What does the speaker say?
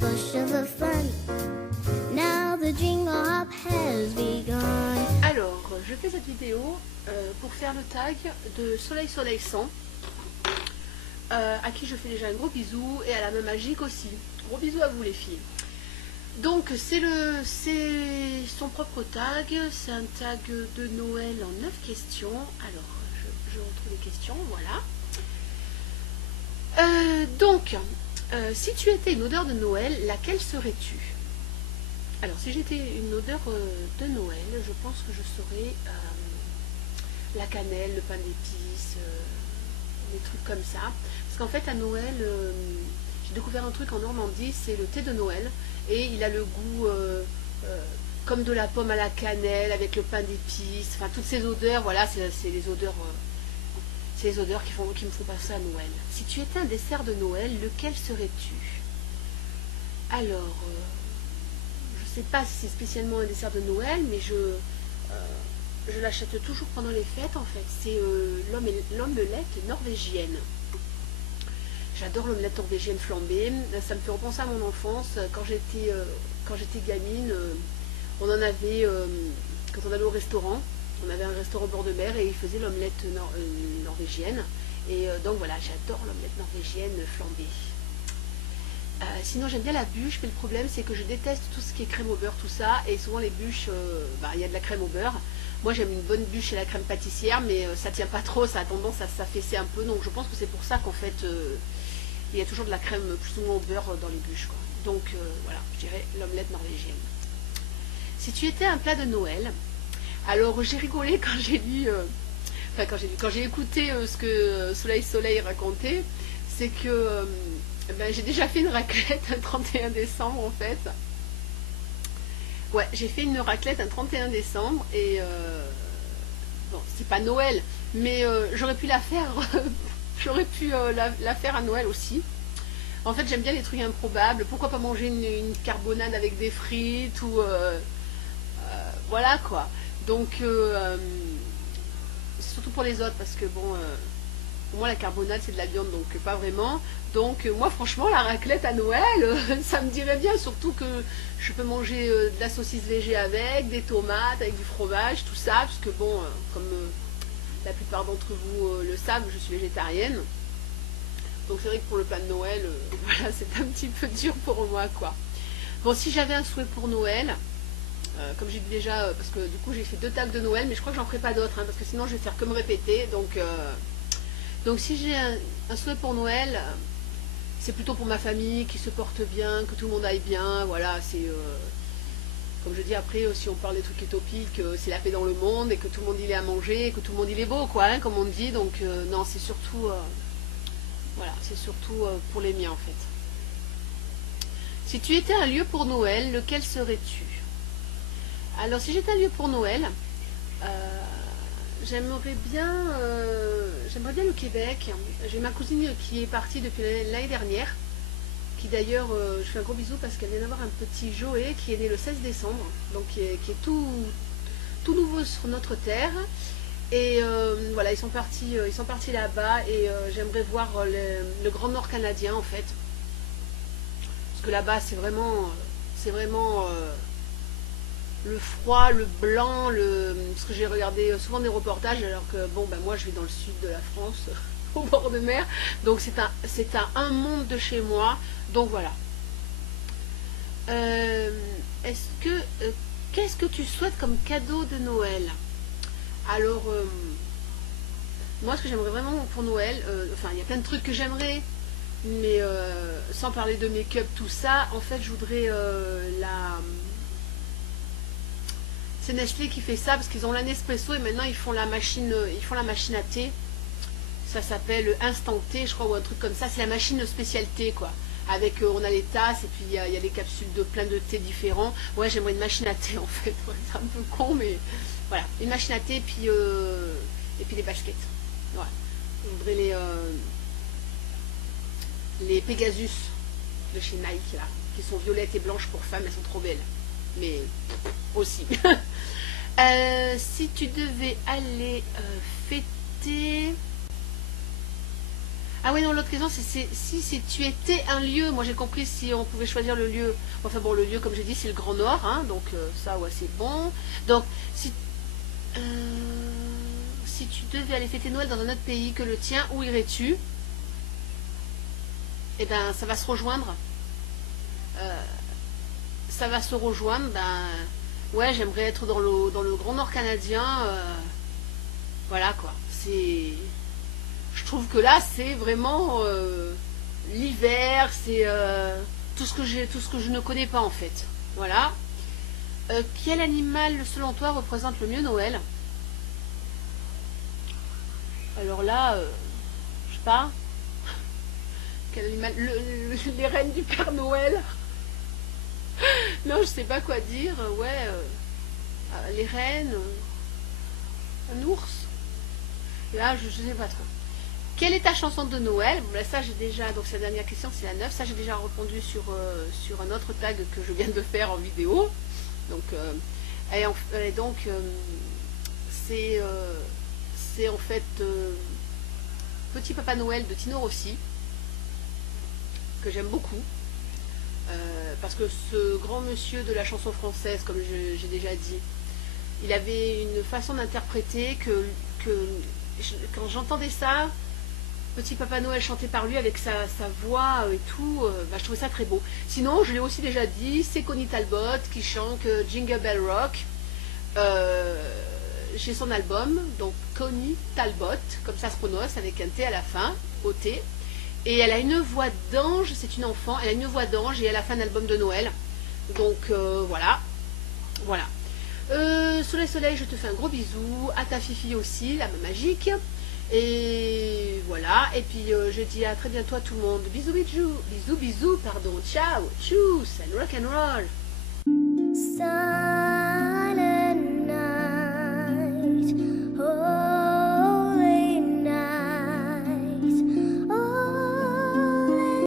bush of a fun. Now the jingle hop has begun. Alors, je fais cette vidéo pour faire le tag de Soleil Soleil 100, à qui je fais déjà un gros bisou, et à la main magique aussi. Gros bisous à vous les filles. Donc c'est son propre tag, c'est un tag de Noël en 9 questions. Alors je retrouve les questions, voilà. Si tu étais une odeur de Noël, laquelle serais-tu? Alors si j'étais une odeur de Noël, je pense que je serais la cannelle, le pain d'épices, des trucs comme ça. Parce qu'en fait à Noël, j'ai découvert un truc en Normandie, c'est le thé de Noël. Et il a le goût comme de la pomme à la cannelle, avec le pain d'épices, enfin toutes ces odeurs, voilà, c'est les odeurs qui me font passer à Noël. Si tu étais un dessert de Noël, lequel serais-tu? Alors, je sais pas si c'est spécialement un dessert de Noël, mais je l'achète toujours pendant les fêtes en fait. C'est l'omelette norvégienne. J'adore l'omelette norvégienne flambée. Ça me fait repenser à mon enfance. Quand j'étais gamine, on en avait, quand on allait au restaurant, on avait un restaurant au bord de mer et ils faisaient l'omelette norvégienne. Et donc voilà, j'adore l'omelette norvégienne flambée. Sinon j'aime bien la bûche, mais le problème c'est que je déteste tout ce qui est crème au beurre, tout ça. Et souvent les bûches, il y a de la crème au beurre. Moi j'aime une bonne bûche et la crème pâtissière, mais ça tient pas trop, ça a tendance à s'affaisser un peu. Donc je pense que c'est pour ça qu'en fait il y a toujours de la crème plus ou moins au beurre dans les bûches, quoi. Donc voilà, je dirais l'omelette norvégienne. Si tu étais un plat de Noël, alors j'ai rigolé quand j'ai lu, quand j'ai écouté ce que Soleil Soleil racontait, c'est que j'ai déjà fait une raclette un 31 décembre en fait. Ouais, j'ai fait une raclette un 31 décembre et bon, c'est pas Noël, mais j'aurais pu la faire. J'aurais pu la faire à Noël aussi. En fait, j'aime bien les trucs improbables. Pourquoi pas manger une carbonade avec des frites ou voilà quoi. Donc surtout pour les autres parce que bon, pour moi la carbonade c'est de la viande donc pas vraiment. Donc moi franchement la raclette à Noël, ça me dirait bien. Surtout que je peux manger de la saucisse végé avec, des tomates, avec du fromage, tout ça. Parce que bon, comme la plupart d'entre vous le savent, je suis végétarienne. Donc c'est vrai que pour le pain de Noël, voilà, c'est un petit peu dur pour moi, quoi. Bon, si j'avais un souhait pour Noël, comme j'ai dit déjà, parce que du coup j'ai fait 2 tags de Noël, mais je crois que j'en ferai pas d'autres, hein, parce que sinon je vais faire que me répéter. Donc si j'ai un souhait pour Noël, c'est plutôt pour ma famille, qui se porte bien, que tout le monde aille bien, voilà, c'est... Comme je dis après, si on parle des trucs utopiques, c'est la paix dans le monde et que tout le monde il est à manger, et que tout le monde il est beau, quoi, hein, comme on dit. Donc non, c'est surtout, voilà, c'est surtout pour les miens en fait. Si tu étais un lieu pour Noël, lequel serais-tu? Alors si j'étais un lieu pour Noël, j'aimerais bien le Québec. J'ai ma cousine qui est partie depuis l'année dernière. Qui d'ailleurs, je fais un gros bisou parce qu'elle vient d'avoir un petit Joé qui est né le 16 décembre, donc qui est tout nouveau sur notre terre. Et voilà, ils sont partis là-bas et j'aimerais voir le Grand Nord canadien en fait. Parce que là-bas c'est vraiment le froid, le blanc, parce que j'ai regardé souvent des reportages alors que bon, moi je vis dans le sud de la France. Au bord de mer, donc c'est un monde de chez moi, donc voilà. Qu'est-ce que tu souhaites comme cadeau de Noël? Alors moi ce que j'aimerais vraiment pour Noël, enfin il y a plein de trucs que j'aimerais, mais sans parler de make-up tout ça, en fait je voudrais c'est Nestlé qui fait ça parce qu'ils ont la Nespresso et maintenant ils font la machine à thé. Ça s'appelle Instant Thé, je crois, ou un truc comme ça. C'est la machine spécialité, quoi. Avec, on a les tasses, et puis il y a des capsules de plein de thé différents. Ouais, j'aimerais une machine à thé, en fait. Ouais, c'est un peu con, mais voilà. Une machine à thé, et puis des baskets. Ouais. Je voudrais les Pegasus de chez Nike, là, qui sont violettes et blanches pour femmes. Elles sont trop belles. Mais aussi. Si tu devais aller fêter... Ah oui, non, l'autre question, c'est si tu étais un lieu. Moi, j'ai compris si on pouvait choisir le lieu. Enfin bon, le lieu, comme j'ai dit, c'est le Grand Nord, hein, donc ça, ouais, c'est bon. Donc, si tu devais aller fêter Noël dans un autre pays que le tien, où irais-tu? Eh ben, ça va se rejoindre. Euh, Ça va se rejoindre. Ben, ouais, j'aimerais être dans le Grand Nord canadien. Voilà, quoi. Je trouve que là, c'est vraiment l'hiver, c'est tout ce que je ne connais pas en fait. Voilà. Quel animal, selon toi, représente le mieux Noël? Alors là, je sais pas. Quel animal? Les reines du Père Noël? Non, je sais pas quoi dire. Ouais, les reines, un ours. Là, je sais pas trop. Quelle est ta chanson de Noël? Bon, là, ça j'ai déjà, donc c'est la dernière question, c'est la 9. Ça j'ai déjà répondu sur un autre tag que je viens de faire en vidéo. Donc, et donc c'est en fait Petit Papa Noël de Tino Rossi, que j'aime beaucoup. Parce que ce grand monsieur de la chanson française, comme j'ai déjà dit, il avait une façon d'interpréter quand j'entendais ça, Petit Papa Noël chanté par lui avec sa voix et tout, bah, je trouvais ça très beau. Sinon, je l'ai aussi déjà dit, c'est Connie Talbot qui chante Jingle Bell Rock chez son album, donc Connie Talbot, comme ça se prononce, avec un T à la fin, au T. Et elle a une voix d'ange, c'est une enfant, elle a une voix d'ange et elle a fait un album de Noël. Donc voilà. Voilà. Soleil, je te fais un gros bisou. À ta Fifi aussi, la main magique. Et voilà. Et puis je dis à très bientôt à tout le monde. Bisous, bisous. Bisous, bisous, pardon. Ciao. Tchuss. And rock and roll. Sun